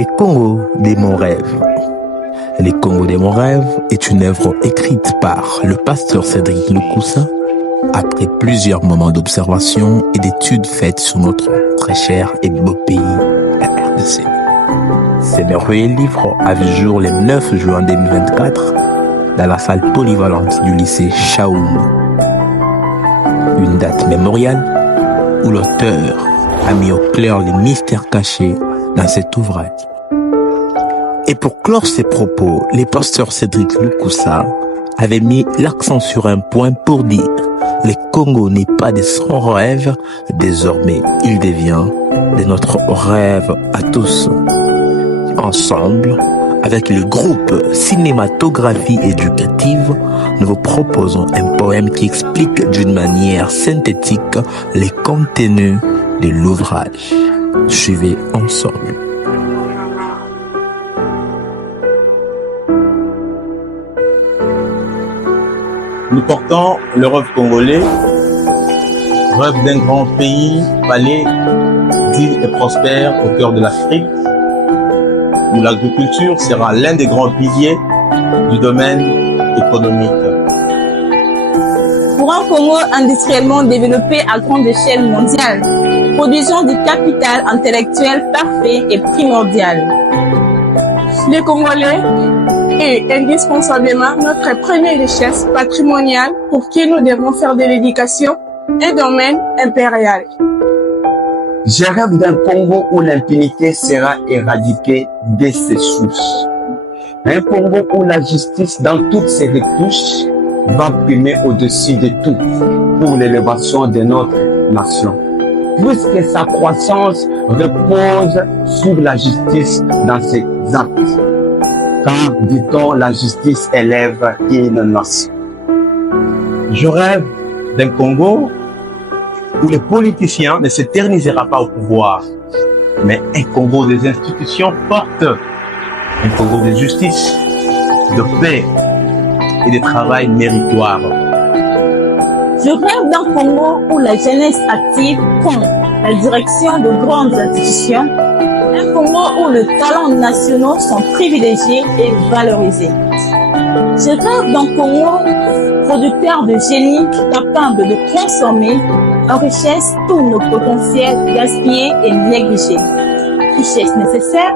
Les Congos de mon rêve. Les Congos de mon rêve est une œuvre écrite par le pasteur Cédric Lukusa après plusieurs moments d'observation et d'études faites sur notre très cher et beau pays, la RDC. Ces merveilleux livres a vu jour le 9 juin 2024 dans la salle polyvalente du lycée Chaoum. Une date mémoriale où l'auteur a mis au clair les mystères cachés dans cet ouvrage. Et pour clore ses propos, le pasteur Cédric Lukusa avait mis l'accent sur un point pour dire « Le Congo n'est pas de son rêve, désormais il devient de notre rêve à tous ». Ensemble, avec le groupe Cinématographie Éducative, nous vous proposons un poème qui explique d'une manière synthétique les contenus de l'ouvrage. Suivez ensemble. Nous portons le rêve congolais, rêve d'un grand pays, palais, dit et prospère au cœur de l'Afrique, où l'agriculture sera l'un des grands piliers du domaine économique. Pour un Congo industriellement développé à grande échelle mondiale, produisant du capital intellectuel parfait et primordial. Les Congolais est indispensablement notre première richesse patrimoniale pour qui nous devons faire de l'éducation un domaine impérial. Je rêve d'un Congo où l'impunité sera éradiquée dès ses sources. Un Congo où la justice dans toutes ses retouches va primer au-dessus de tout pour l'élévation de notre nation. Puisque sa croissance repose sur la justice dans ses actes. Car, dit-on, la justice élève une nation. Je rêve d'un Congo où le politicien ne s'éternisera pas au pouvoir, mais un Congo des institutions fortes, un Congo de justice, de paix et de travail méritoire. Je rêve d'un Congo où la jeunesse active prend la direction de grandes institutions, un Congo où les talents nationaux sont privilégiés et valorisés. Je rêve d'un Congo producteur de génie capable de transformer en richesse tous nos potentiels gaspillés et négligés. Richesse nécessaire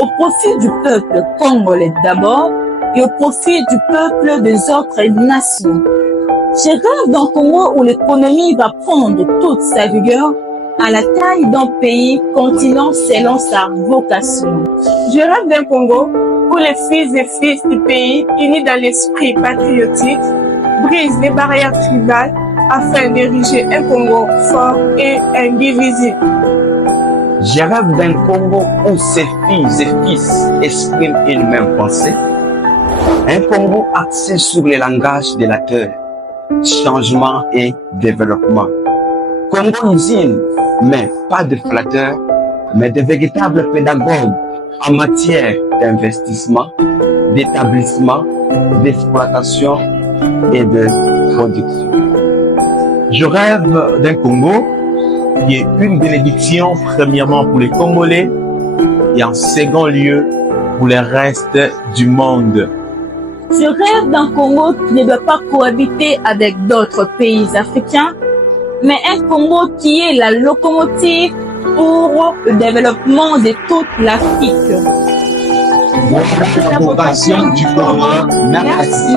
au profit du peuple congolais d'abord et au profit du peuple des autres nations. Je rêve d'un Congo où l'économie va prendre toute sa vigueur à la taille d'un pays continent selon sa vocation. Je rêve d'un Congo où les fils et filles du pays, unis dans l'esprit patriotique, brisent les barrières tribales afin d'ériger un Congo fort et indivisible. Je rêve d'un Congo où ses filles et fils expriment une même pensée. Un Congo axé sur le langage de la terre, changement et développement. Congo usine, mais pas de flatteurs, mais de véritables pédagogues en matière d'investissement, d'établissement, d'exploitation et de production. Je rêve d'un Congo qui est une bénédiction premièrement pour les Congolais et en second lieu pour le reste du monde. Je rêve d'un Congo qui ne doit pas cohabiter avec d'autres pays africains, mais un Congo qui est la locomotive pour le développement de toute l'Afrique. La vocation du Congo, merci.